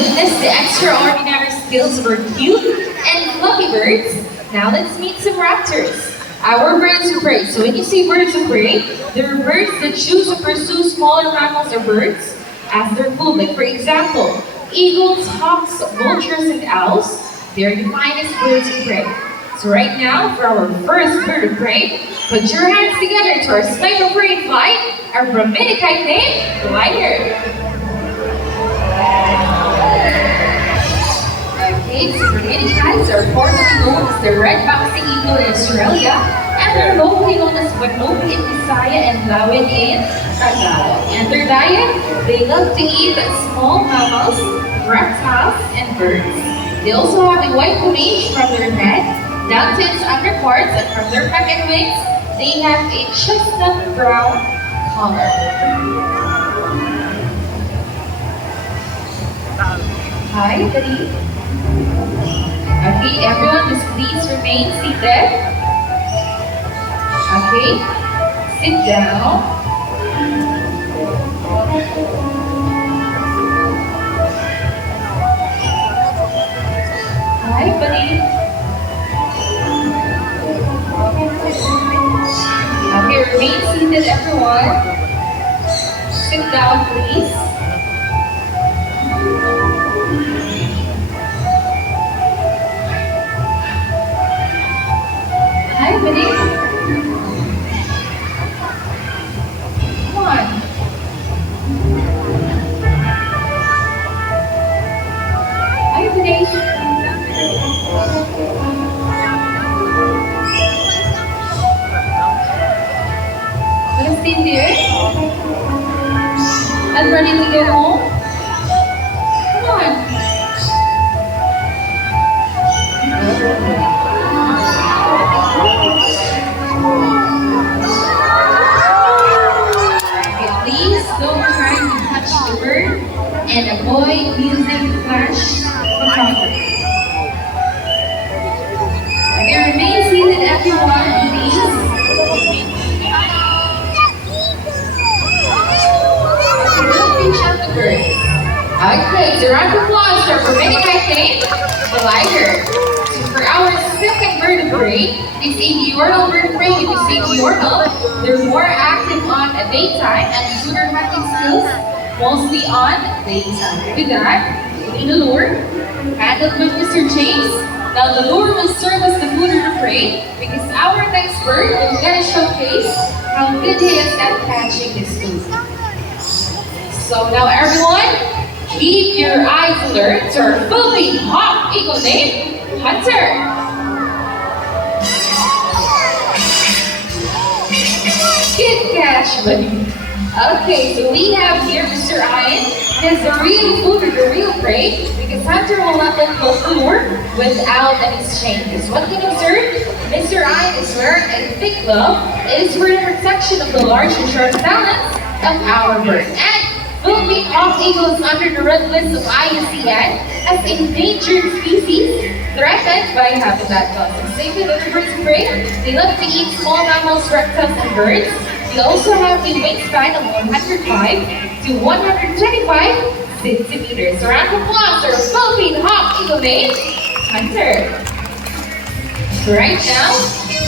witness the extraordinary skills of our cute and fluffy birds, now let's meet some raptors. Our birds of prey. So when you say birds of prey, they're birds that choose to pursue smaller mammals or birds as their food. Like for example, eagles, hawks, vultures, and owls. They're defined as birds of prey. So right now, for our first bird of prey, put your hands together to our sniper bird flight, our Brahminicite named Glider. Okay, so Brahminikites are formerly known as the red-boxing eagle in Australia, and they're locally known as Manobi in Visaya and Lawin in Tagalog. And their diet, they love to eat small mammals, reptiles, and birds. They also have a white plumage from their head down to its underparts, and from their back and wings, they have a chestnut brown color. Hi, buddy. Okay, everyone, just please remain seated. Okay, sit down. Hi, buddy. Okay, remain seated, everyone. Sit down, please. Hi, buddy. Come on. Hi, buddy. Wanna stay there? And ready to go home? Come on. Okay, please don't try to touch the bird and avoid using flash photography. Okay, remain seated, everyone, please. Okay, so round of applause for Brahminicite named Glider. So for our second bird of prey, this is a diurnal bird of prey. When you say diurnal, they're more active on daytime and do their hunting skills mostly on daytime. With that, in the lure, handled with Mr. James. Now the lure will serve as the food of the prey because our next bird is going to showcase how good he is at catching his food. So now everyone, keep your eyes alert to our Philippine hawk eagle named Hunter. Good catch, buddy. Okay, so we have here Mr. Ian. He has the real food or the real prey because Hunter will not let go lure without any changes. What can you observe? Mr. Ian is wearing a thick glove. It is for the protection of the large and short talons of our bird. And Philippine hawk eagle is under the red list of IUCN as endangered species threatened by habitat loss. Same with other birds of prey, they love to eat small mammals, reptiles, and birds. They also have a wingspan of 105 to 125 centimeters. A round of applause for Philippine hawk eagle named Hunter. Right now,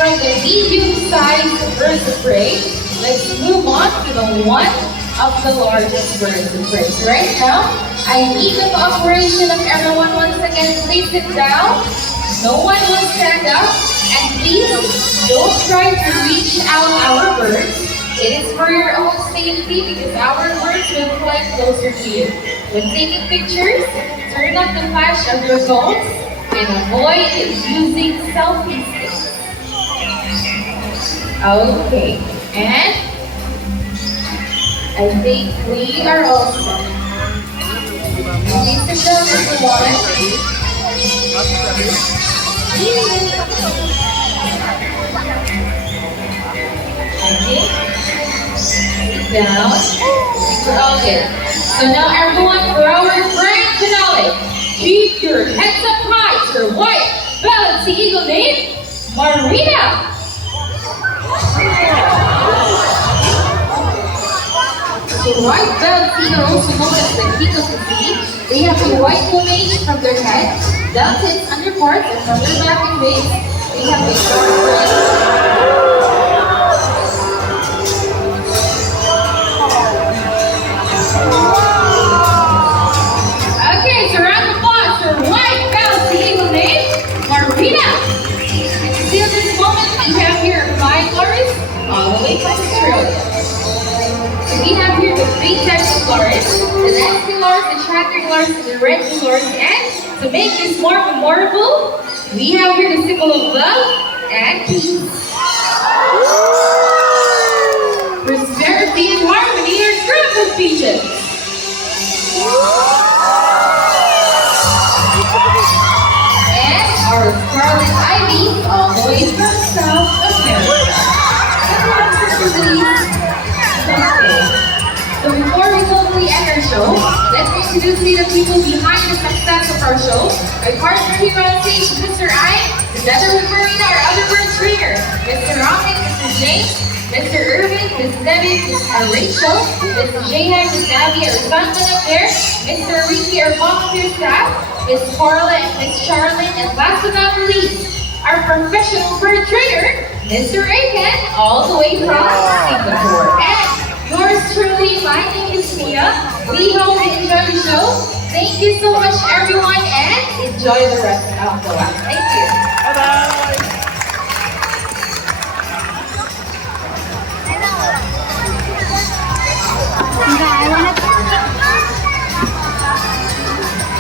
from the medium-sized birds of prey, let's move on to the one of the largest birds of prey. So right now, I need the cooperation of everyone once again. Please sit down. No one will stand up. And please don't try to reach out our birds. It is for your own safety because our birds will fly closer to you. When taking pictures, turn off the flash of your phones and avoid using selfie sticks. Okay, and I think we are all set. Please sit down, everyone. Okay. Sit down. We're all good. So now everyone, for our grand finale, keep your heads up high to your white balancing eagle named Marina. So white belt here, also known as the king of the sea. They have a white plumage from their head, down to its underparts, and from their back and base, they have a dark gray. Okay, so round of applause for white belt, the eagle name, Marina. And to seal this moment, we have here 5 lorries all the way from Australia. So we have here the 3 types of lorries, the nasty lorries, the chattering lorries, and the red lorries. And to make this more memorable, we have here the symbol of love and peace. Prosperity and harmony are critical features. And our scarlet ivy all the way from South America. So before we totally end our show, let's introduce you the people behind the success of our show. My partner here on stage, Mr. I, together with Marina, our other bird trainer, Mr. Roman, Mr. James, Mr. Irvin, Ms. Debbie, Ms. Rachel, Mr. Jahan, Ms. Abby, our husband up there, Mr. Ricky, our volunteer staff, Ms. Carla and Ms. Charlene, and last but not least, our professional bird trainer, Mr. Aiken, all the way from Singapore. And yours truly, my name is Mia. We hope you enjoy the show. Thank you so much, everyone, and enjoy the rest of the life. Thank you.